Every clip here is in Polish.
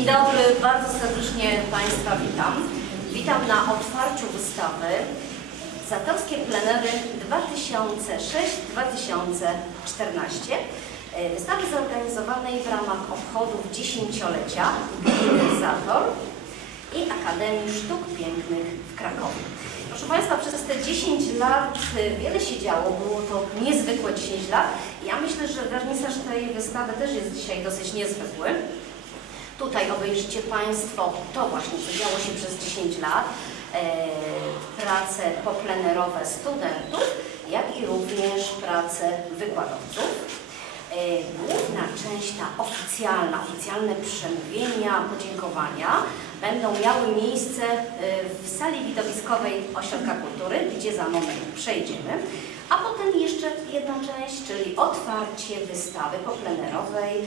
Dzień dobry, bardzo serdecznie Państwa witam. Witam na otwarciu wystawy Zatorskie Plenery 2006-2014. E, Wystawy zorganizowanej w ramach obchodów dziesięciolecia Gminy Zator i Akademii Sztuk Pięknych w Krakowie. Proszę Państwa, przez te 10 lat wiele się działo, było to niezwykłe 10 lat. Ja myślę, że wernisaż tej wystawy też jest dzisiaj dosyć niezwykły. Tutaj obejrzycie Państwo to właśnie, co działo się przez 10 lat, e, prace poplenerowe studentów, jak i również prace wykładowców. E, Główna część, ta oficjalna, oficjalne przemówienia, podziękowania będą miały miejsce e, w sali widowiskowej Ośrodka Kultury, gdzie za moment przejdziemy. A potem jeszcze jedna część, czyli otwarcie wystawy poplenerowej e,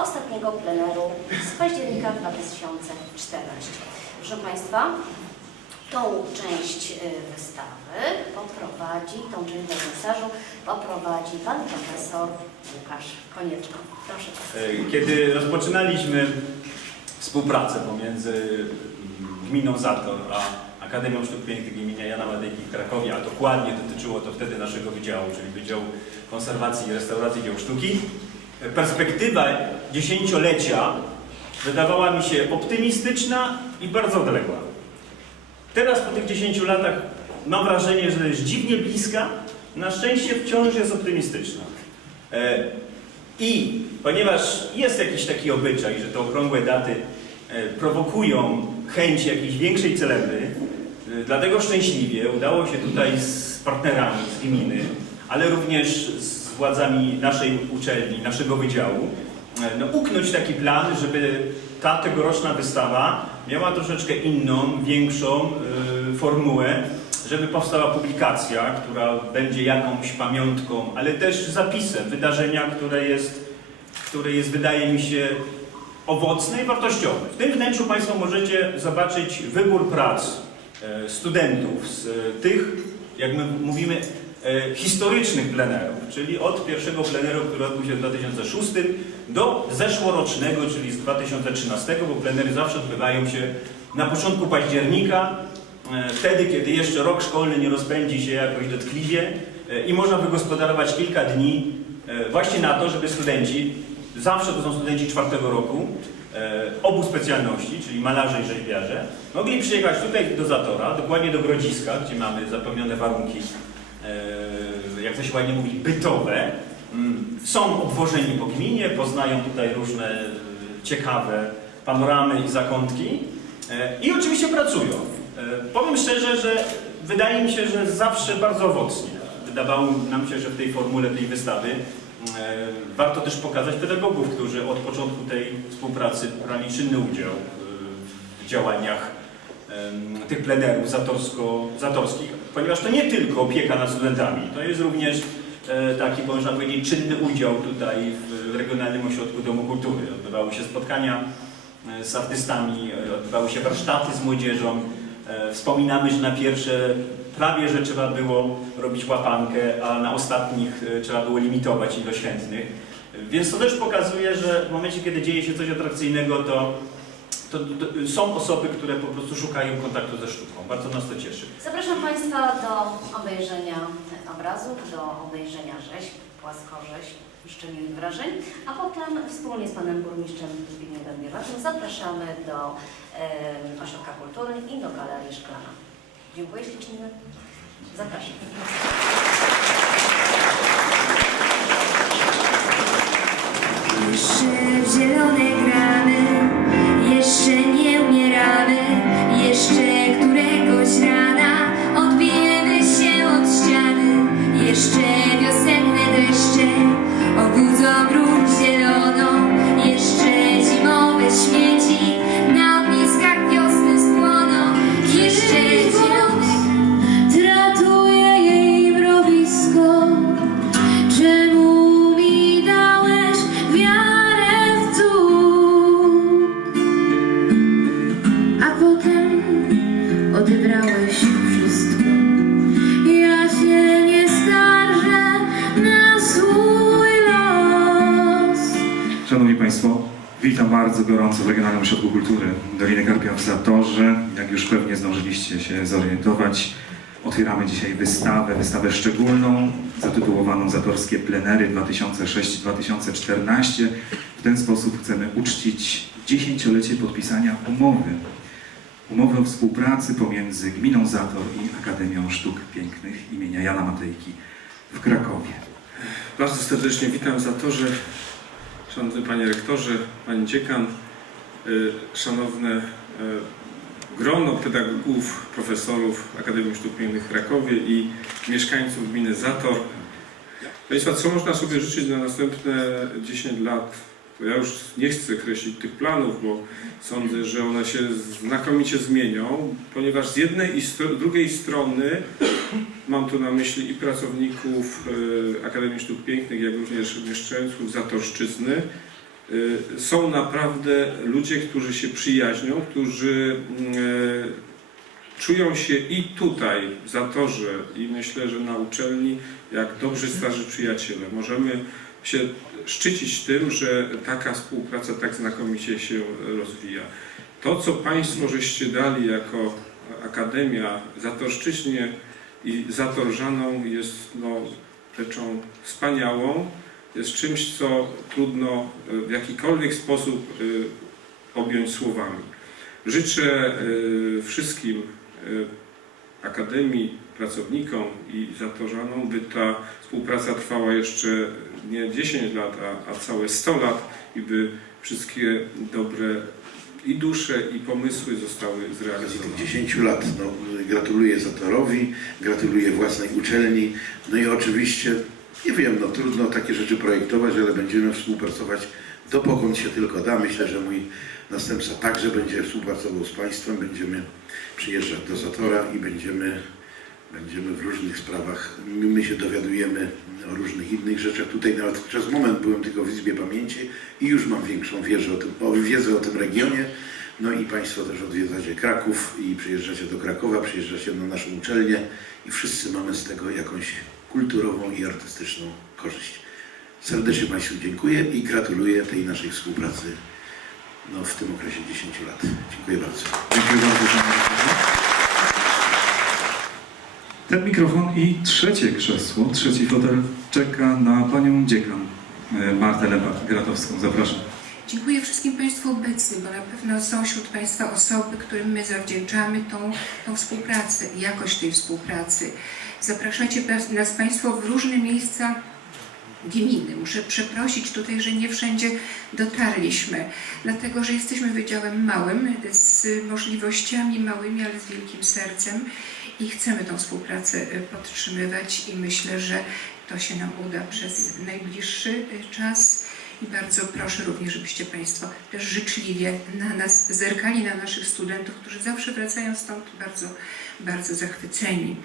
ostatniego pleneru z października 2014. Proszę Państwa, tą część e, wystawy poprowadzi, tą część wernisażu poprowadzi Pan Profesor Łukasz Konieczko. Proszę. E, Kiedy rozpoczynaliśmy współpracę pomiędzy mm, gminą Zator a Akademią Sztuk Pięknych imienia Jana Madejki w Krakowie, a dokładnie dotyczyło to wtedy naszego wydziału, czyli Wydziału Konserwacji i Restauracji Dzieł Sztuki, perspektywa dziesięciolecia wydawała mi się optymistyczna i bardzo odległa. Teraz po tych 10 latach mam wrażenie, że jest dziwnie bliska, na szczęście wciąż jest optymistyczna. E, I ponieważ jest jakiś taki obyczaj, że te okrągłe daty e, prowokują chęć jakiejś większej celebry, dlatego szczęśliwie udało się tutaj z partnerami z gminy, ale również z władzami naszej uczelni, naszego wydziału, e, no, uknąć taki plan, żeby ta tegoroczna wystawa miała troszeczkę inną, większą e, formułę, żeby powstała publikacja, która będzie jakąś pamiątką, ale też zapisem wydarzenia, które jest, które jest wydaje mi się, owocne i wartościowe. W tym wnętrzu Państwo możecie zobaczyć wybór prac studentów z e, tych, jak my mówimy, e, historycznych plenerów, czyli od pierwszego pleneru, który odbył się w 2006 do zeszłorocznego, czyli z 2013, bo plenery zawsze odbywają się na początku października, e, wtedy, kiedy jeszcze rok szkolny nie rozpędzi się jakoś dotkliwie e, i można wygospodarować kilka dni e, właśnie na to, żeby studenci, zawsze to są studenci czwartego roku, e, obu specjalności, czyli malarze i rzeźbiarze, mogli przyjechać tutaj do Zatora, dokładnie do Grodziska, gdzie mamy zapewnione warunki, e, jak to się ładnie mówi, bytowe. Mm, Są obwożeni po gminie, poznają tutaj różne e, ciekawe panoramy i zakątki e, i oczywiście pracują. E, Powiem szczerze, że wydaje mi się, że zawsze bardzo owocnie. Wydawało nam się, że w tej formule tej wystawy e, warto też pokazać pedagogów, którzy od początku tej współpracy brali czynny udział e, w działaniach tych plenerów zatorsko, zatorskich, ponieważ to nie tylko opieka nad studentami, to jest również e, taki, można powiedzieć, czynny udział tutaj w Regionalnym Ośrodku Domu Kultury. Odbywały się spotkania e, z artystami, e, odbywały się warsztaty z młodzieżą. E, Wspominamy, że na pierwsze prawie, że trzeba było robić łapankę, a na ostatnich e, trzeba było limitować ilość chętnych. Więc to też pokazuje, że w momencie, kiedy dzieje się coś atrakcyjnego, to, to, to są osoby, które po prostu szukają kontaktu ze sztuką. Bardzo nas to cieszy. Zapraszam Państwa do obejrzenia obrazów, do obejrzenia rzeźb, płaskorzeźb, jeszcze miłych wrażeń, a potem wspólnie z Panem Burmistrzem Zbigniewem Bielaczem zapraszamy do e, Ośrodka Kultury i do Galerii Szklana. Dziękuję ślicznie. Zapraszam. Jeszcze w zielone gramy, Witam bardzo gorąco w Regionalnym Ośrodku Kultury Doliny Karpia w Zatorze. Jak już pewnie zdążyliście się zorientować, otwieramy dzisiaj wystawę, wystawę szczególną zatytułowaną Zatorskie Plenery 2006-2014. W ten sposób chcemy uczcić dziesięciolecie podpisania umowy. Umowy o współpracy pomiędzy Gminą Zator i Akademią Sztuk Pięknych imienia Jana Matejki w Krakowie. Bardzo serdecznie witam za to, że szanowny panie rektorze, pani dziekan, y, szanowne y, grono pedagogów, profesorów Akademii Sztuk Pięknych w Krakowie i mieszkańców gminy Zator. Państwa, co można sobie życzyć na następne 10 lat? Ja już nie chcę kreślić tych planów, bo sądzę, że one się znakomicie zmienią, ponieważ z jednej i stro- drugiej strony Mam tu na myśli i pracowników e, Akademii Sztuk Pięknych, jak również mieszkańców Zatorszczyzny. E, Są naprawdę ludzie, którzy się przyjaźnią, którzy e, czują się i tutaj, w Zatorze, i myślę, że na uczelni, jak dobrzy starzy przyjaciele. Możemy się szczycić tym, że taka współpraca tak znakomicie się rozwija. To, co Państwo żeście dali jako Akademia Zatorszczyźnie, i zatorżaną jest no, rzeczą wspaniałą, jest czymś, co trudno e, w jakikolwiek sposób e, objąć słowami. Życzę e, wszystkim Akademii, pracownikom i zatorzanom, by ta współpraca trwała jeszcze nie 10 lat, a, a całe 100 lat i by wszystkie dobre i dusze, i pomysły zostały okazji tych zrealizowane. 10 lat. No, gratuluję Zatorowi, gratuluję własnej uczelni. No i oczywiście, nie wiem, no trudno takie rzeczy projektować, ale będziemy współpracować dopokąd się tylko da. Myślę, że mój następca także będzie współpracował z Państwem. Będziemy przyjeżdżać do Zatora i będziemy, będziemy w różnych sprawach. My, się dowiadujemy o różnych innych rzeczach. Tutaj nawet przez moment byłem tylko w Izbie Pamięci i już mam większą wiedzę o tym, o, wiedzę o tym regionie. No i Państwo też odwiedzacie Kraków i przyjeżdżacie do Krakowa, przyjeżdżacie na naszą uczelnię i wszyscy mamy z tego jakąś kulturową i artystyczną korzyść. Serdecznie Państwu dziękuję i gratuluję tej naszej współpracy no, w tym okresie 10 lat. Dziękuję bardzo. Dziękuję bardzo. Ten mikrofon i trzecie krzesło, trzeci fotel czeka na panią dziekan e, Martę Lepak-Gratowską. Zapraszam. Dziękuję wszystkim Państwu obecnym, bo na pewno są wśród Państwa osoby, którym my zawdzięczamy tą, tą współpracę jakość tej współpracy. Zapraszacie nas Państwo w różne miejsca gminy. Muszę przeprosić tutaj, że nie wszędzie dotarliśmy, dlatego że jesteśmy wydziałem małym, z możliwościami małymi, ale z wielkim sercem i chcemy tą współpracę y, podtrzymywać i myślę, że to się nam uda przez najbliższy y, czas. I bardzo proszę również, żebyście Państwo też życzliwie na nas zerkali, na naszych studentów, którzy zawsze wracają stąd bardzo, bardzo zachwyceni.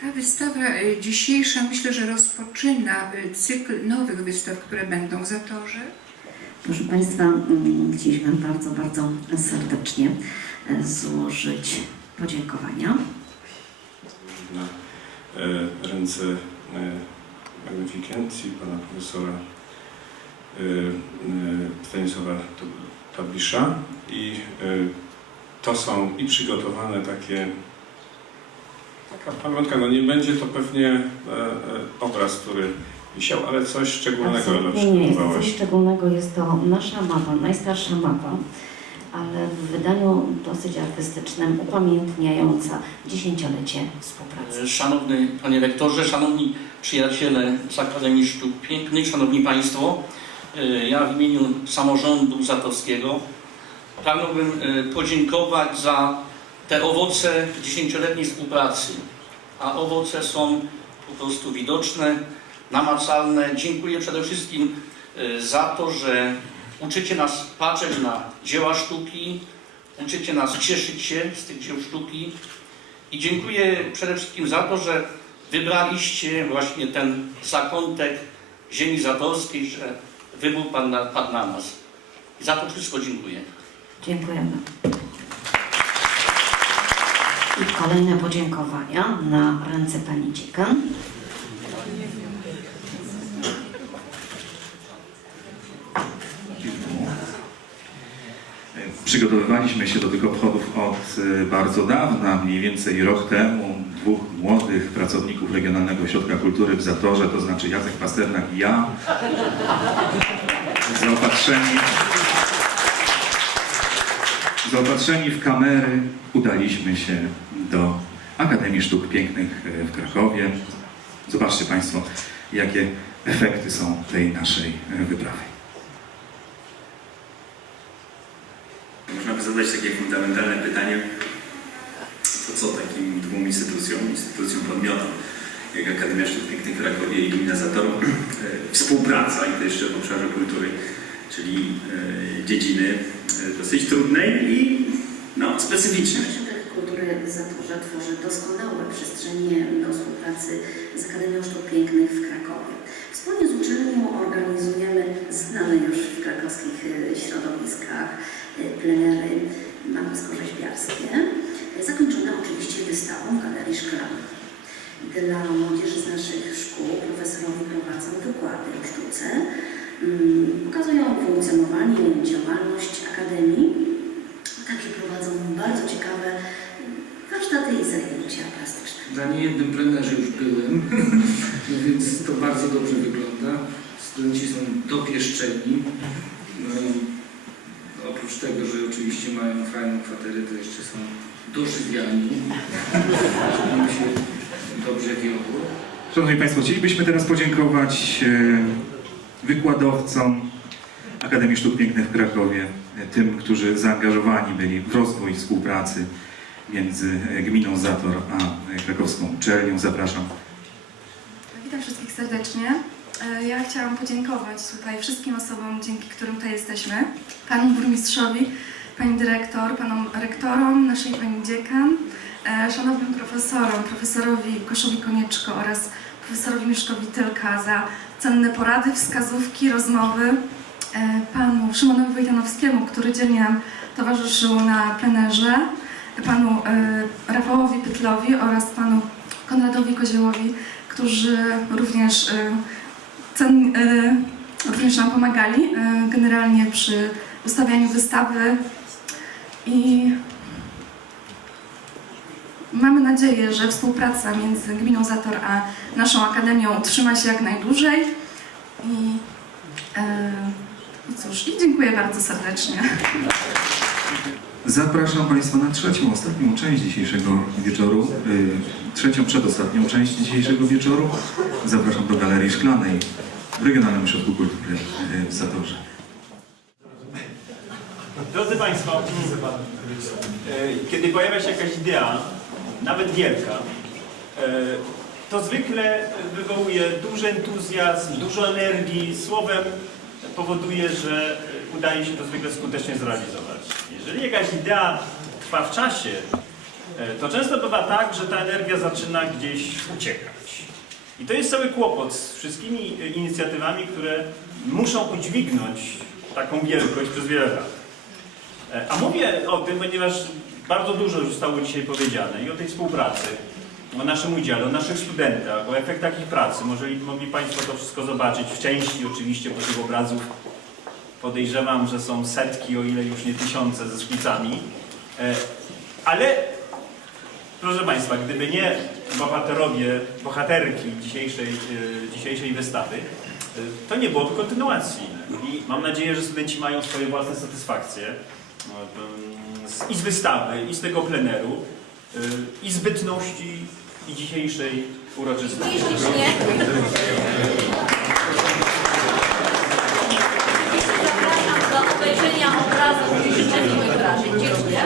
Ta wystawa y, dzisiejsza myślę, że rozpoczyna cykl nowych wystaw, które będą w Zatorze. Proszę Państwa, mm, chcieliśmy bardzo, bardzo serdecznie złożyć podziękowania. Na e, ręce e, magnifikencji pana profesora e, Stanisława Tabisza i to są i przygotowane takie taka pamiątka, no nie będzie to pewnie obraz, który wisiał, ale coś szczególnego Absolutnie nie jest. coś szczególnego, jest to nasza mapa, najstarsza mapa, ale w wydaniu dosyć artystycznym, upamiętniająca dziesięciolecie współpracy. Szanowny Panie Rektorze, Szanowni Przyjaciele z Akademii Sztuk Pięknych, Szanowni Państwo, e, ja w imieniu samorządu zatorskiego pragnąłbym e, podziękować za te owoce dziesięcioletniej współpracy. A owoce są po prostu widoczne, namacalne. Dziękuję przede wszystkim e, za to, że uczycie nas patrzeć na dzieła sztuki, uczycie nas cieszyć się z tych dzieł sztuki, i dziękuję przede wszystkim za to, że wybraliście właśnie ten zakątek ziemi zatorskiej, że wybór padł na, padł na nas. I za to wszystko dziękuję. Dziękujemy. I kolejne podziękowania na ręce Pani Dziekan. Przygotowywaliśmy się do tych obchodów od e, bardzo dawna, mniej więcej rok temu. Dwóch młodych pracowników Regionalnego Ośrodka Kultury w Zatorze, to znaczy Jacek Pasternak i ja, zaopatrzeni, zaopatrzeni w kamery, udaliśmy się do Akademii Sztuk Pięknych e, w Krakowie. Zobaczcie Państwo, jakie efekty są tej naszej e, wyprawy. Można by zadać takie fundamentalne pytanie, to co takim dwóm instytucjom, instytucjom podmiotom, jak Akademia Sztuk Pięknych w Krakowie i Gmina Zatorów, e, współpraca i to jeszcze w obszarze kultury, czyli e, dziedziny e, dosyć trudnej i no, specyficznej. Kultury w Zatorze tworzy doskonałe przestrzenie do współpracy z Akademią Sztuk Pięknych w Krakowie. Wspólnie z uczelnią organizujemy znane już w krakowskich e, środowiskach e, plenery malarsko-rzeźbiarskie, e, zakończone oczywiście wystawą w Galerii Szklanej. Dla młodzieży z naszych szkół profesorowie prowadzą wykłady o sztuce, mm, pokazują funkcjonowanie i działalność Akademii, Także prowadzą bardzo ciekawe warsztaty i zajęcia plastyczne. Na niejednym plenerze już byłem, no więc to bardzo dobrze wygląda. Studenci są dopieszczeni. No i oprócz tego, że oczywiście mają fajną kwaterę, to jeszcze są dożywiani, żeby im się dobrze wiodło. Szanowni Państwo, chcielibyśmy teraz podziękować e, wykładowcom Akademii Sztuk Pięknych w Krakowie, e, tym, którzy zaangażowani byli w rozwój współpracy między e, gminą Zator a e, krakowską uczelnią. Zapraszam. Witam wszystkich serdecznie. Ja chciałam podziękować tutaj wszystkim osobom, dzięki którym tutaj jesteśmy. Panu burmistrzowi, pani dyrektor, panom rektorom, naszej pani dziekan, szanownym profesorom, profesorowi Koszowi Konieczko oraz profesorowi Mieszkowi Tylka za cenne porady, wskazówki, rozmowy. Szymonowi Wojtanowskiemu, który dzielnie towarzyszył na plenerze, panu e, Rafałowi Pytlowi oraz panu Konradowi Koziołowi, którzy również, e, cen, e, również nam pomagali generalnie przy ustawianiu wystawy. I mamy nadzieję, że współpraca między Gminą Zator a naszą Akademią utrzyma się jak najdłużej. I, e, i cóż, i dziękuję bardzo serdecznie. Zapraszam Państwa na trzecią, ostatnią część dzisiejszego wieczoru, y, trzecią, przedostatnią część dzisiejszego wieczoru. Zapraszam do Galerii Szklanej w Regionalnym Ośrodku Kultury y, w Zatorze. Drodzy Państwo, e, kiedy pojawia się jakaś idea, nawet wielka, e, to zwykle wywołuje duży entuzjazm, dużo energii, słowem powoduje, że udaje się to zwykle skutecznie zrealizować. Jeżeli jakaś idea trwa w czasie, e, to często bywa tak, że ta energia zaczyna gdzieś uciekać. I to jest cały kłopot z wszystkimi e, inicjatywami, które muszą udźwignąć taką wielkość przez wiele lat. E, A mówię o tym, ponieważ bardzo dużo już zostało dzisiaj powiedziane i o tej współpracy, o naszym udziale, o naszych studentach, o efektach ich pracy. Może mogli Państwo to wszystko zobaczyć w części oczywiście, bo tych obrazów podejrzewam, że są setki, o ile już nie tysiące ze szkicami. E, Ale proszę Państwa, gdyby nie bohaterowie, bohaterki dzisiejszej, e, dzisiejszej wystawy, e, to nie byłoby kontynuacji. I mam nadzieję, że studenci mają swoje własne satysfakcje i z wystawy, i z tego pleneru, Y, i zbytności i dzisiejszej uroczystości. Ślicznie. Zapraszam do obejrzenia obrazu i życzeń miłych wrażeń. Dziękuję.